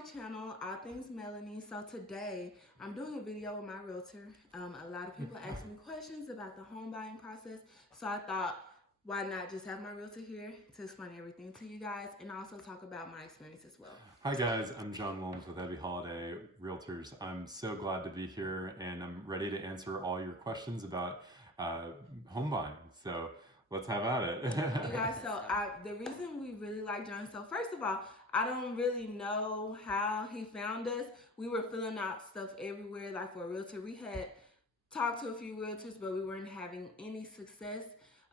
my channel, All Things Melanie. So today I'm doing a video with my realtor. A lot of people ask me questions about the home buying process. So I thought, why not just have my realtor here to explain everything to you guys and also talk about my experience as well. Hi guys, I'm John Willems with Ebby Halliday Realtors. I'm so glad to be here and I'm ready to answer all your questions about home buying. So let's have at it. You guys, so the reason we really like John, so first of all, I don't really know how he found us. We were filling out stuff everywhere, like for a realtor. We had talked to a few realtors, but we weren't having any success.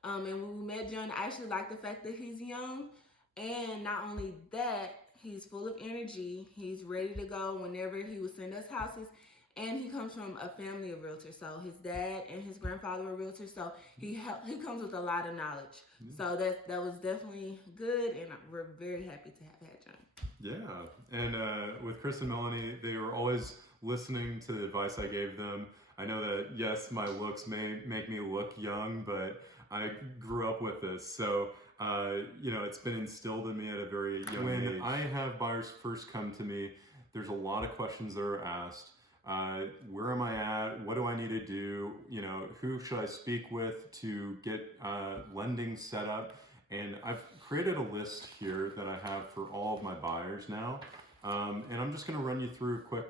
And when we met John, I actually like the fact that he's young. And not only that, he's full of energy. He's ready to go whenever he would send us houses. And he comes from a family of realtors. So his dad and his grandfather were realtors. So he comes with a lot of knowledge. So that was definitely good. And we're very happy to have had John. Yeah. And with Chris and Melanie, they were always listening to the advice I gave them. I know that, yes, my looks may make me look young, but I grew up with this. So, it's been instilled in me at a very young age. When I have buyers first come to me, there's a lot of questions that are asked. Where am I at? What do I need to do? Who should I speak with to get lending set up? And I've created a list here that I have for all of my buyers now. And I'm just going to run you through a quick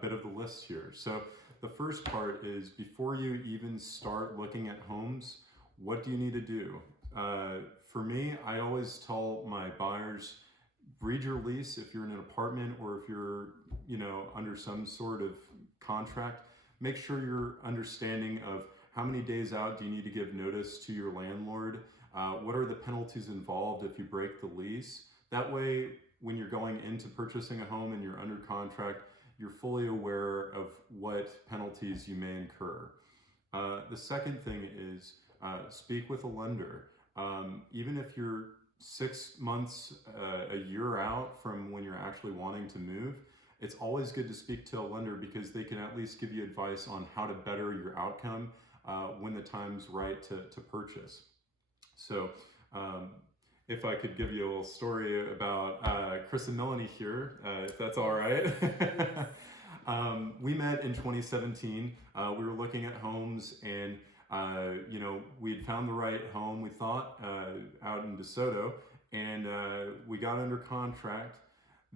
bit of the list here. So the first part is, before you even start looking at homes, what do you need to do? For me, I always tell my buyers, read your lease if you're in an apartment or if you're, under some sort of contract. Make sure you're understanding of how many days out do you need to give notice to your landlord. What are the penalties involved if you break the lease? That way, when you're going into purchasing a home and you're under contract, you're fully aware of what penalties you may incur. The second thing is speak with a lender. Even if you're 6 months, a year out from when you're actually wanting to move, it's always good to speak to a lender because they can at least give you advice on how to better your outcome when the time's right to purchase. So if I could give you a little story about Chris and Melanie here, if that's all right. We met in 2017. We were looking at homes and we'd found the right home, we thought, out in DeSoto, and we got under contract.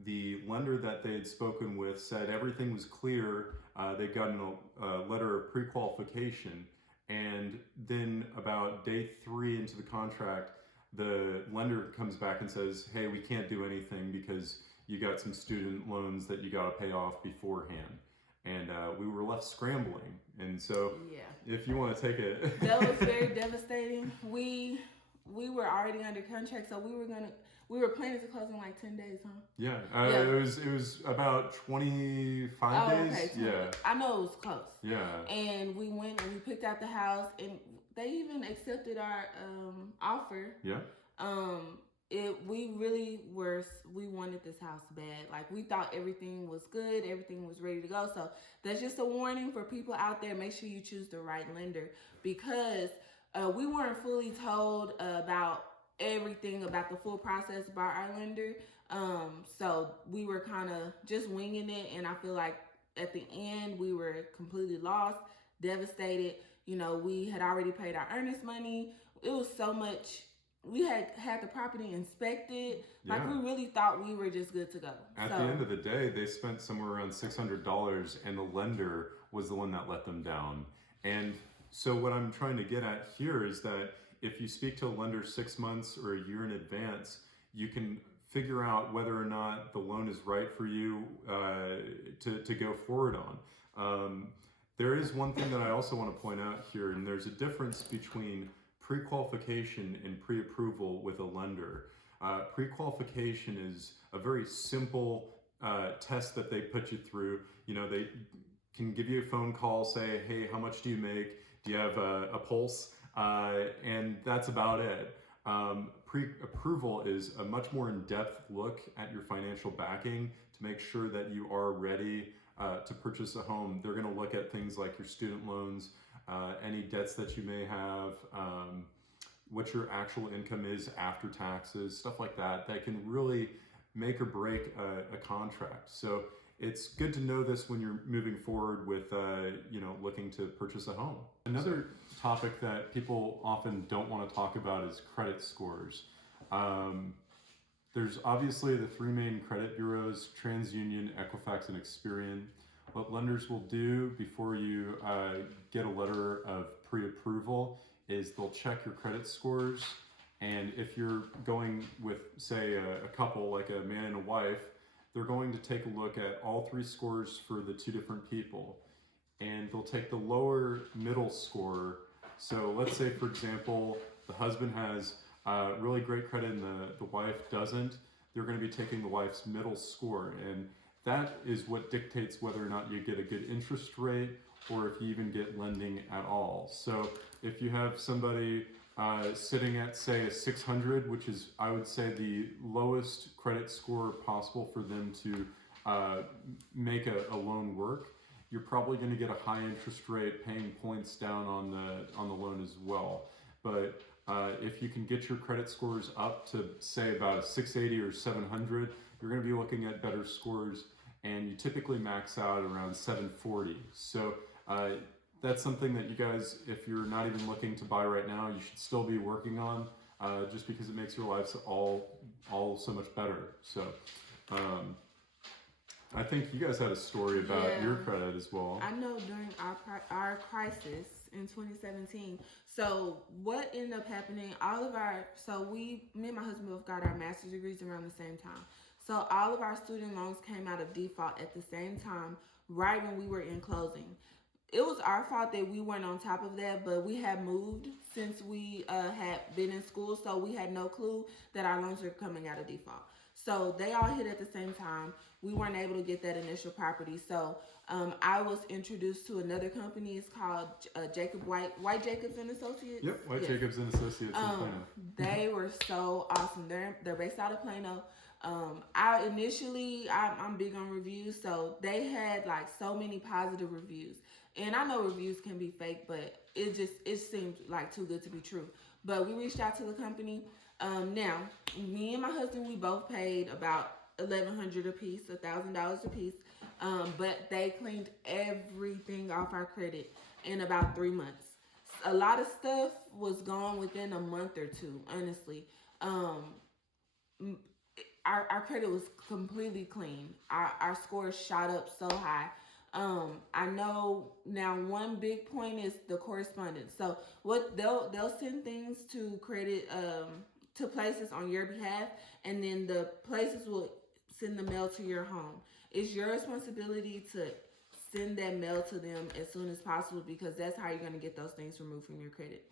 The lender that they had spoken with said everything was clear. They'd gotten a letter of pre-qualification, and then about day 3 into the contract, the lender comes back and says, hey, we can't do anything because you got some student loans that you got to pay off beforehand. And we were left scrambling. And so if you want to take it. That was very devastating. We were already under contract, so we were planning to close in like 10 days, huh? Yeah. It was about 25 days. Okay. Yeah. I know it was close. Yeah. And we went and we picked out the house, and they even accepted our offer. Yeah. We wanted this house bad. Like, we thought everything was good, everything was ready to go. So that's just a warning for people out there. Make sure you choose the right lender, because we weren't fully told about everything about the full process by our lender. So we were kind of just winging it. And I feel like at the end, we were completely lost, devastated. We had already paid our earnest money. It was so much. We had the property inspected. Like, we really thought we were just good to go. At the end of the day, they spent somewhere around $600, and the lender was the one that let them down. And so what I'm trying to get at here is that if you speak to a lender 6 months or a year in advance, you can figure out whether or not the loan is right for you to go forward on. There is one thing that I also want to point out here, and there's a difference between pre-qualification and pre-approval with a lender. Pre-qualification is a very simple test that they put you through. They can give you a phone call, say, hey, how much do you make? Do you have a pulse? And that's about it. Pre-approval is a much more in-depth look at your financial backing to make sure that you are ready to purchase a home. They're going to look at things like your student loans, any debts that you may have, what your actual income is after taxes, stuff like that. That can really make or break a contract. So it's good to know this when you're moving forward with looking to purchase a home. Another topic that people often don't want to talk about is credit scores. There's obviously the three main credit bureaus: TransUnion, Equifax, and Experian. What lenders will do before you get a letter of pre-approval is they'll check your credit scores. And if you're going with, say, a couple, like a man and a wife, they're going to take a look at all three scores for the two different people. And they'll take the lower middle score. So let's say, for example, the husband has really great credit and the wife doesn't. They're going to be taking the wife's middle score. And that is what dictates whether or not you get a good interest rate or if you even get lending at all. So if you have somebody sitting at, say, a 600, which is, I would say, the lowest credit score possible for them to make a loan work, you're probably going to get a high interest rate, paying points down on the loan as well. But if you can get your credit scores up to, say, about a 680 or 700, you're going to be looking at better scores, and you typically max out around 740. So that's something that you guys, if you're not even looking to buy right now, you should still be working on, just because it makes your lives all so much better. So I think you guys had a story about your credit as well. I know during our crisis in 2017. So what ended up happening, me and my husband both got our master's degrees around the same time. So all of our student loans came out of default at the same time, right when we were in closing. It was our fault that we weren't on top of that, but we had moved since we had been in school, so we had no clue that our loans were coming out of default. So they all hit at the same time. We weren't able to get that initial property. So I was introduced to another company. It's called White Jacobs and Associates. Yep, White Jacobs and Associates in Plano. They were so awesome. They're based out of Plano. I'm big on reviews, so they had like so many positive reviews. And I know reviews can be fake, but it seemed like too good to be true. But we reached out to the company. Now, me and my husband, we both paid about $1,100 a piece, $1,000 a piece. But they cleaned everything off our credit in about 3 months. A lot of stuff was gone within a month or two, honestly. Our credit was completely clean. Our scores shot up so high. I know now one big point is the correspondence. So what they'll send things to credit to places on your behalf, and then the places will send the mail to your home. It's your responsibility to send that mail to them as soon as possible, because that's how you're going to get those things removed from your credit.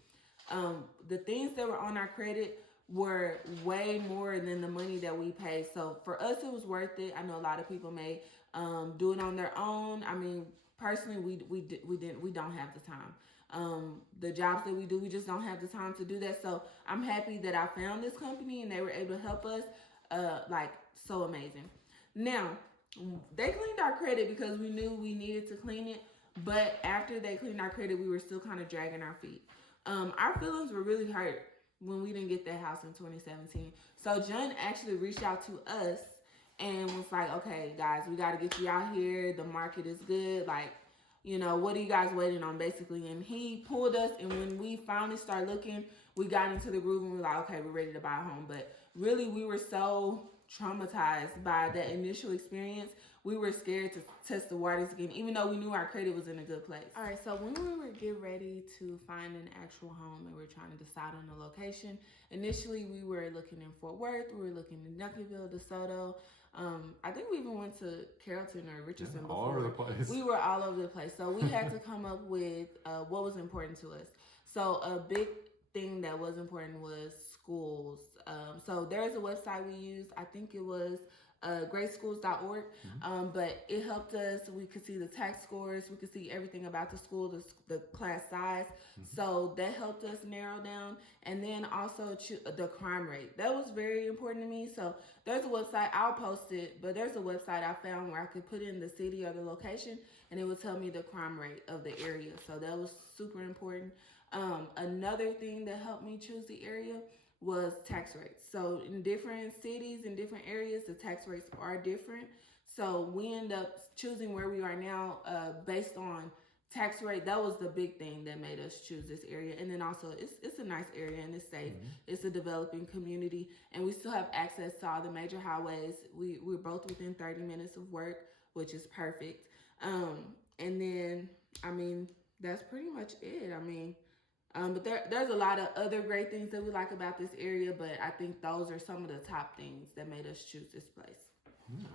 The things that were on our credit were way more than the money that we paid. So for us, it was worth it. I know a lot of people may do it on their own. I mean, personally, we don't have the time. The jobs that we do, we just don't have the time to do that. So I'm happy that I found this company and they were able to help us. So amazing. Now, they cleaned our credit because we knew we needed to clean it. But after they cleaned our credit, we were still kind of dragging our feet. Our feelings were really hurt when we didn't get that house in 2017. So John actually reached out to us and was like, okay, guys, we got to get you out here. The market is good. Like, what are you guys waiting on, basically? And he pulled us, and when we finally started looking, we got into the groove and we were like, okay, we're ready to buy a home. But really, we were so traumatized by that initial experience. We were scared to test the waters again, even though we knew our credit was in a good place. All right, so when we were getting ready to find an actual home and we were trying to decide on the location, initially we were looking in Fort Worth, we were looking in Nuckyville, DeSoto. I think we even went to Carrollton or Richardson before. All over the place. We were all over the place. So we had to come up with what was important to us. So a big thing that was important was schools. So there's a website we used. I think it was greatschools.org, but it helped us. We could see the tax scores, we could see everything about the school, the class size. So that helped us narrow down. And then also the crime rate. That was very important to me. So there's a website, I'll post it, but there's a website I found where I could put in the city or the location and it would tell me the crime rate of the area. So that was super important. Another thing that helped me choose the area was tax rates. So in different cities and different areas, the tax rates are different. So we end up choosing where we are now based on tax rate. That was the big thing that made us choose this area. And then also it's a nice area and it's safe. It's a developing community, and we still have access to all the major highways. We're both within 30 minutes of work, which is perfect. And then I mean that's pretty much it. I mean, but there's a lot of other great things that we like about this area, but I think those are some of the top things that made us choose this place. Yeah.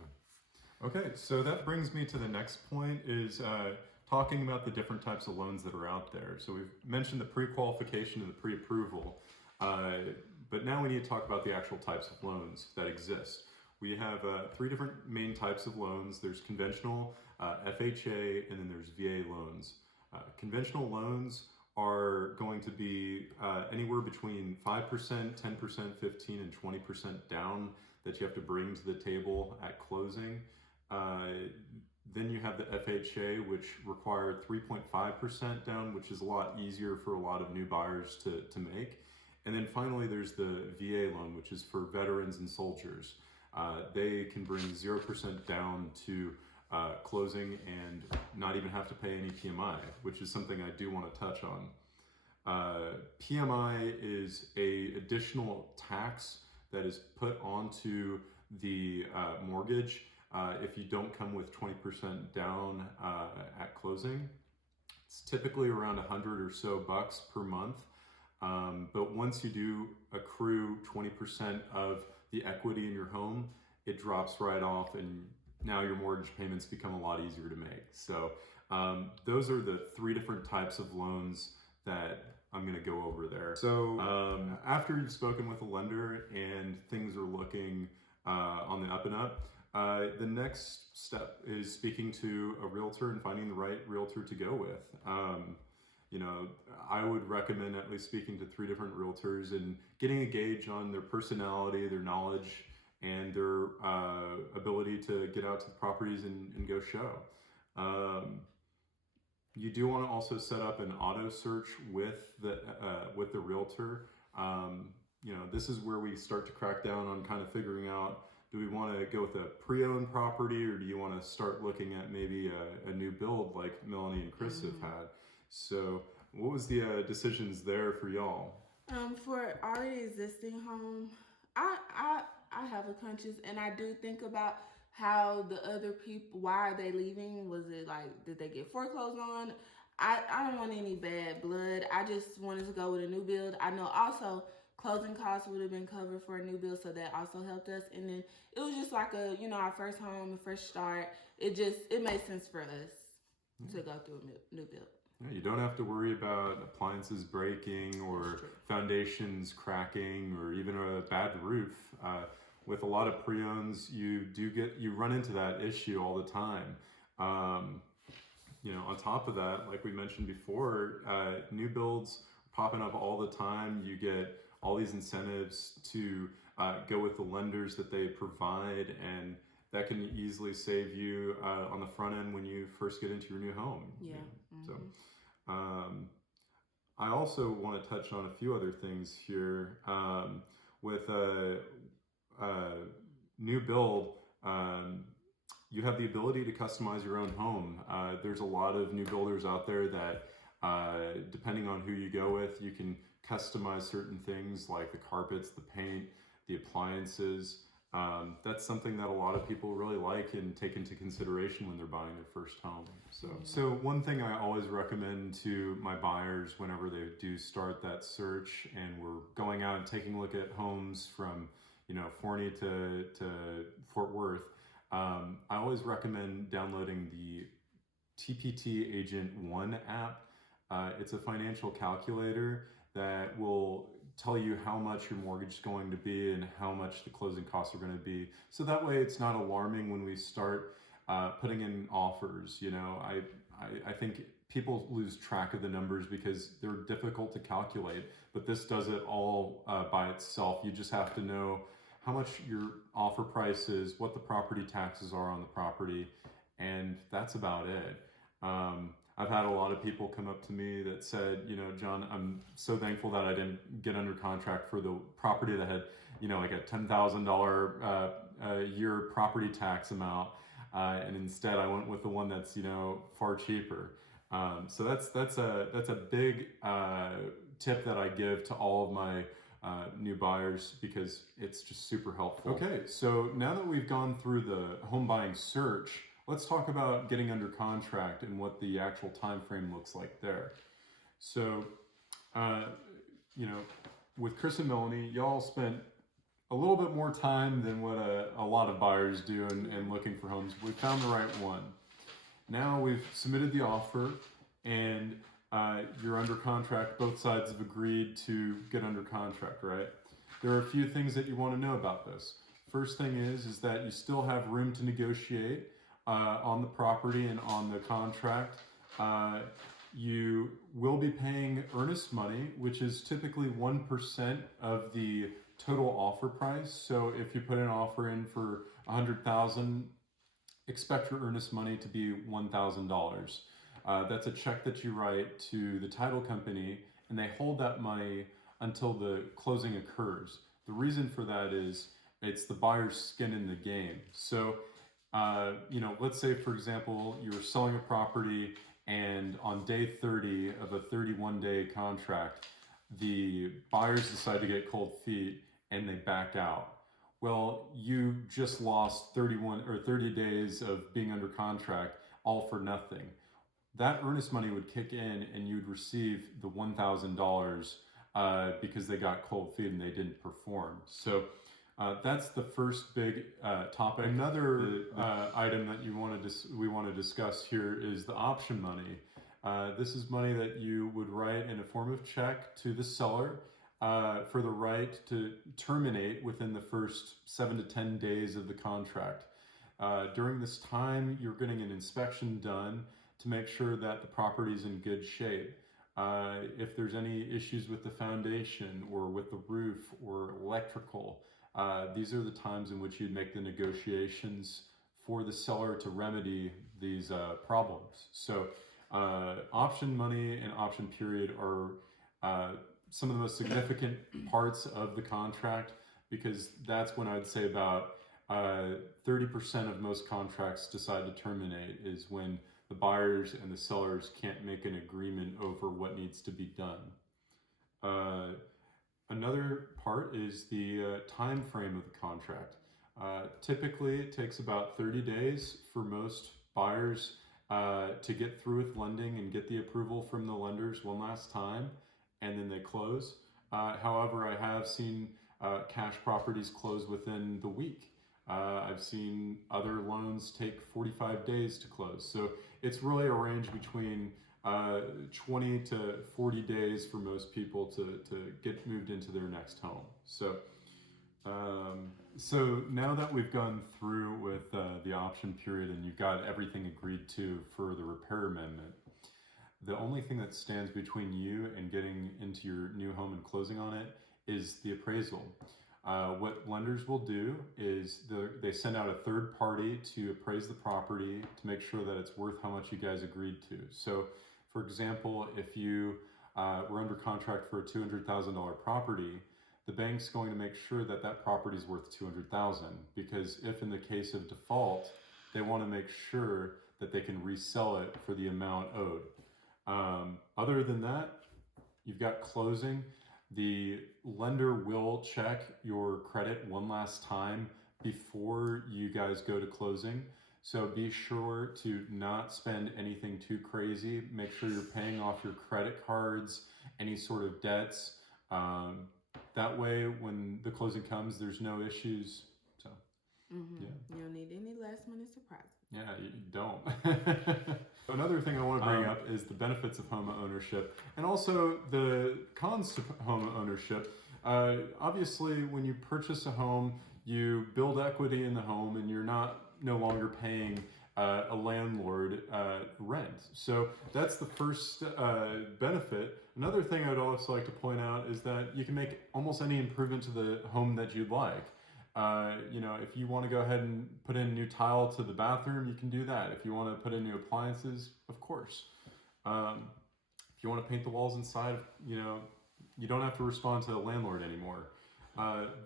Okay, so that brings me to the next point is talking about the different types of loans that are out there. So we've mentioned the pre-qualification and the pre-approval, but now we need to talk about the actual types of loans that exist. We have 3 different main types of loans. There's conventional, FHA, and then there's VA loans. Conventional loans are going to be anywhere between 5%, 10%, 15, and 20% down that you have to bring to the table at closing. Then you have the FHA, which require 3.5% down, which is a lot easier for a lot of new buyers to make. And then finally, there's the VA loan, which is for veterans and soldiers. They can bring 0% down to closing and not even have to pay any PMI, which is something I do want to touch on. PMI is a additional tax that is put onto the mortgage if you don't come with 20% down at closing. It's typically around $100 or so per month. But once you do accrue 20% of the equity in your home, it drops right off, and now your mortgage payments become a lot easier to make. So those are the 3 different types of loans that I'm going to go over there. So after you've spoken with a lender and things are looking on the up and up, the next step is speaking to a realtor and finding the right realtor to go with. You know, I would recommend at least speaking to 3 different realtors and getting a gauge on their personality, their knowledge, and their ability to get out to the properties and go show. You do want to also set up an auto search with the realtor. You know, this is where we start to crack down on kind of figuring out, do we want to go with a pre-owned property, or do you want to start looking at maybe a new build like Melanie and Chris have had? So what was the decisions there for y'all? For already existing home, I have a conscience, and I do think about how the other people, why are they leaving? Was it like, did they get foreclosed on? I don't want any bad blood. I just wanted to go with a new build. I know also closing costs would have been covered for a new build, so that also helped us. And then it was just like our first home, a fresh start. It made sense for us to go through a new build. Yeah, you don't have to worry about appliances breaking or foundations cracking or even a bad roof. With a lot of pre-owns, you run into that issue all the time. You know, on top of that, like we mentioned before, new builds popping up all the time. You get all these incentives to go with the lenders that they provide, and that can easily save you on the front end when you first get into your new home. Yeah. So I also want to touch on a few other things here. With a new build, you have the ability to customize your own home. There's a lot of new builders out there that, depending on who you go with, you can customize certain things like the carpets, the paint, the appliances. That's something that a lot of people really like and take into consideration when they're buying their first home. So one thing I always recommend to my buyers whenever they do start that search and we're going out and taking a look at homes from, you know, Forney to Fort Worth, I always recommend downloading the TPT Agent One app. It's a financial calculator that will tell you how much your mortgage is going to be and how much the closing costs are going to be. So that way it's not alarming when we start putting in offers. You know, I think people lose track of the numbers because they're difficult to calculate, but this does it all by itself. You just have to know how much your offer price is, what the property taxes are on the property, and that's about it. I've had a lot of people come up to me that said, John, I'm so thankful that I didn't get under contract for the property that had, like a $10,000 a year property tax amount, and instead I went with the one that's far cheaper. So that's a big tip that I give to all of my new buyers, because it's just super helpful. Okay, so now that we've gone through the home buying search, let's talk about getting under contract and what the actual time frame looks like there. So, with Chris and Melanie, y'all spent a little bit more time than what a lot of buyers do in looking for homes. We found the right one. Now we've submitted the offer, and you're under contract. Both sides have agreed to get under contract, right? There are a few things that you want to know about this. First thing is that you still have room to negotiate on the property and on the contract. You will be paying earnest money, which is typically 1% of the total offer price. So if you put an offer in for $100,000, expect your earnest money to be $1,000. That's a check that you write to the title company, and they hold that money until the closing occurs. The reason for that is it's the buyer's skin in the game. So, let's say, for example, you're selling a property, and on day 30 of a 31-day contract, the buyers decide to get cold feet and they back out. Well, you just lost 30 days of being under contract, all for nothing. That earnest money would kick in, and you'd receive the $1,000 because they got cold feet and they didn't perform. So that's the first big topic. Another item that we want to discuss here is the option money. This is money that you would write in a form of check to the seller for the right to terminate within the first 7 to 10 days of the contract. During this time, you're getting an inspection done to make sure that the property is in good shape. If there's any issues with the foundation or with the roof or electrical, these are the times in which you'd make the negotiations for the seller to remedy these problems. So option money and option period are some of the most significant parts of the contract, because that's when I'd say about 30% of most contracts decide to terminate, is when the buyers and the sellers can't make an agreement over what needs to be done. Another part is the time frame of the contract. Typically, it takes about 30 days for most buyers to get through with lending and get the approval from the lenders one last time, and then they close. However, I have seen cash properties close within the week. I've seen other loans take 45 days to close. So it's really a range between 20 to 40 days for most people to get moved into their next home. So now that we've gone through with the option period and you've got everything agreed to for the repair amendment, the only thing that stands between you and getting into your new home and closing on it is the appraisal. What lenders will do is they send out a third party to appraise the property to make sure that it's worth how much you guys agreed to. So, for example, if you were under contract for a $200,000 property, the bank's going to make sure that that property is worth $200,000, because if in the case of default, they want to make sure that they can resell it for the amount owed. Other than that, you've got closing. The lender will check your credit one last time before you guys go to closing. So be sure to not spend anything too crazy. Make sure you're paying off your credit cards, any sort of debts. That way, when the closing comes, there's no issues. So, yeah. You don't need any last minute surprises. Yeah, you don't. Another thing I want to bring up is the benefits of home ownership and also the cons to home ownership. Obviously, when you purchase a home, you build equity in the home, and you're no longer paying a landlord rent. So that's the first benefit. Another thing I'd also like to point out is that you can make almost any improvement to the home that you'd like. If you want to go ahead and put in new tile to the bathroom, you can do that. If you want to put in new appliances, of course. If you want to paint the walls inside, you know, you don't have to respond to the landlord anymore.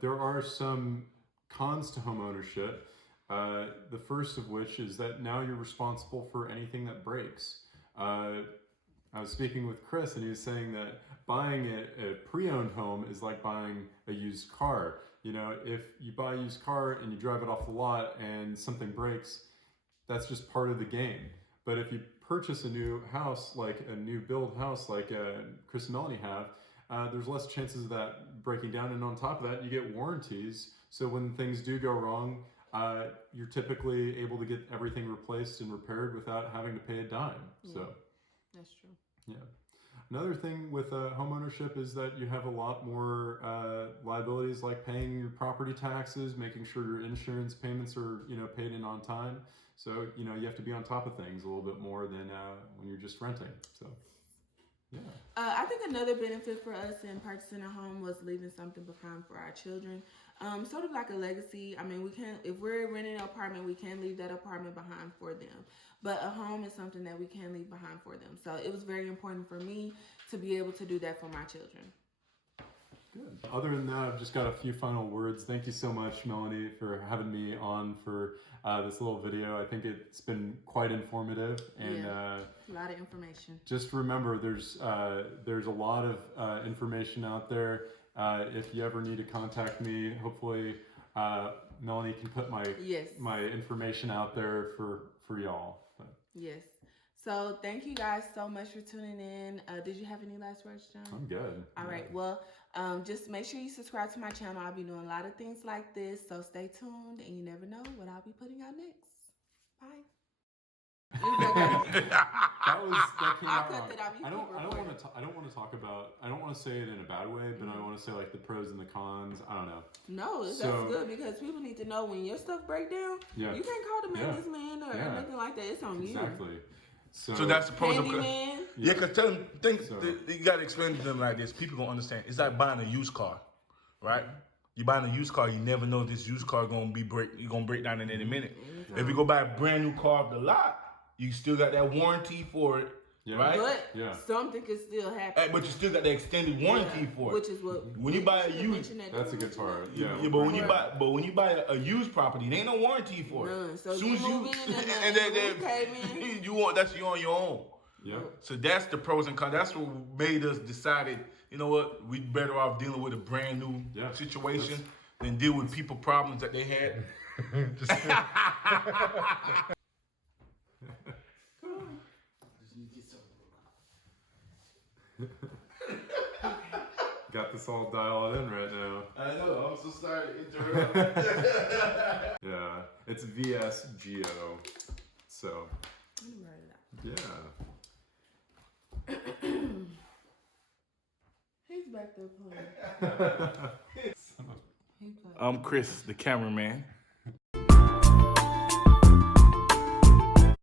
There are some cons to home ownership. The first of which is that now you're responsible for anything that breaks. I was speaking with Chris, and he was saying that buying a pre-owned home is like buying a used car. You know, if you buy a used car and you drive it off the lot and something breaks, that's just part of the game. But if you purchase a new house, like a new build house like Chris and Melanie have, there's less chances of that breaking down. And on top of that, you get warranties. So when things do go wrong, you're typically able to get everything replaced and repaired without having to pay a dime. Yeah, So that's true. yeah. Another thing with home ownership is that you have a lot more liabilities, like paying your property taxes, making sure your insurance payments are, you know, paid in on time. So, you know, you have to be on top of things a little bit more than when you're just renting. So, yeah. I think another benefit for us in purchasing a home was leaving something behind for our children. Sort of like a legacy. I mean, we can't, if we're renting an apartment, we can leave that apartment behind for them. But a home is something that we can leave behind for them. So it was very important for me to be able to do that for my children. Good. Other than that, I've just got a few final words. Thank you so much, Melanie, for having me on for this little video. I think it's been quite informative, and a lot of information. Just remember, there's a lot of information out there. If you ever need to contact me, hopefully Melanie can put my information out there for y'all. But. Yes. So thank you guys so much for tuning in. Did you have any last words, John? I'm good. All right. Well, just make sure you subscribe to my channel. I'll be doing a lot of things like this. So stay tuned, and you never know what I'll be putting out next. Bye. That came out wrong. I don't want to talk about. I don't want to say it in a bad way, but I want to say like the pros and the cons. I don't know. No, that's good, because people need to know when your stuff break down. Yeah. You can't call the maintenance man or anything like that. It's on you. Exactly. So that's the pros and cons. Yeah, because tell them, you got to explain to them like this. People gonna understand. It's like buying a used car, right? You buying a used car, you never know this used car gonna break down in any minute. If you go buy a brand new car off the lot, you still got that warranty for it, right? But something could still happen. But you still got the extended warranty for it. Which is what when you buy a used. That's a good part. Yeah. But when you buy a used property, there ain't no warranty for it. None. So soon as you you that's you on your own. Yeah. So that's the pros and cons. That's what made us decided, you know what, we better off dealing with a brand new situation than deal with people problems that they had. Got this all dialed in right now. I know, I'm so sorry to interrupt. Yeah, it's VSGO. So, yeah. He's back there playing. I'm Chris, the cameraman.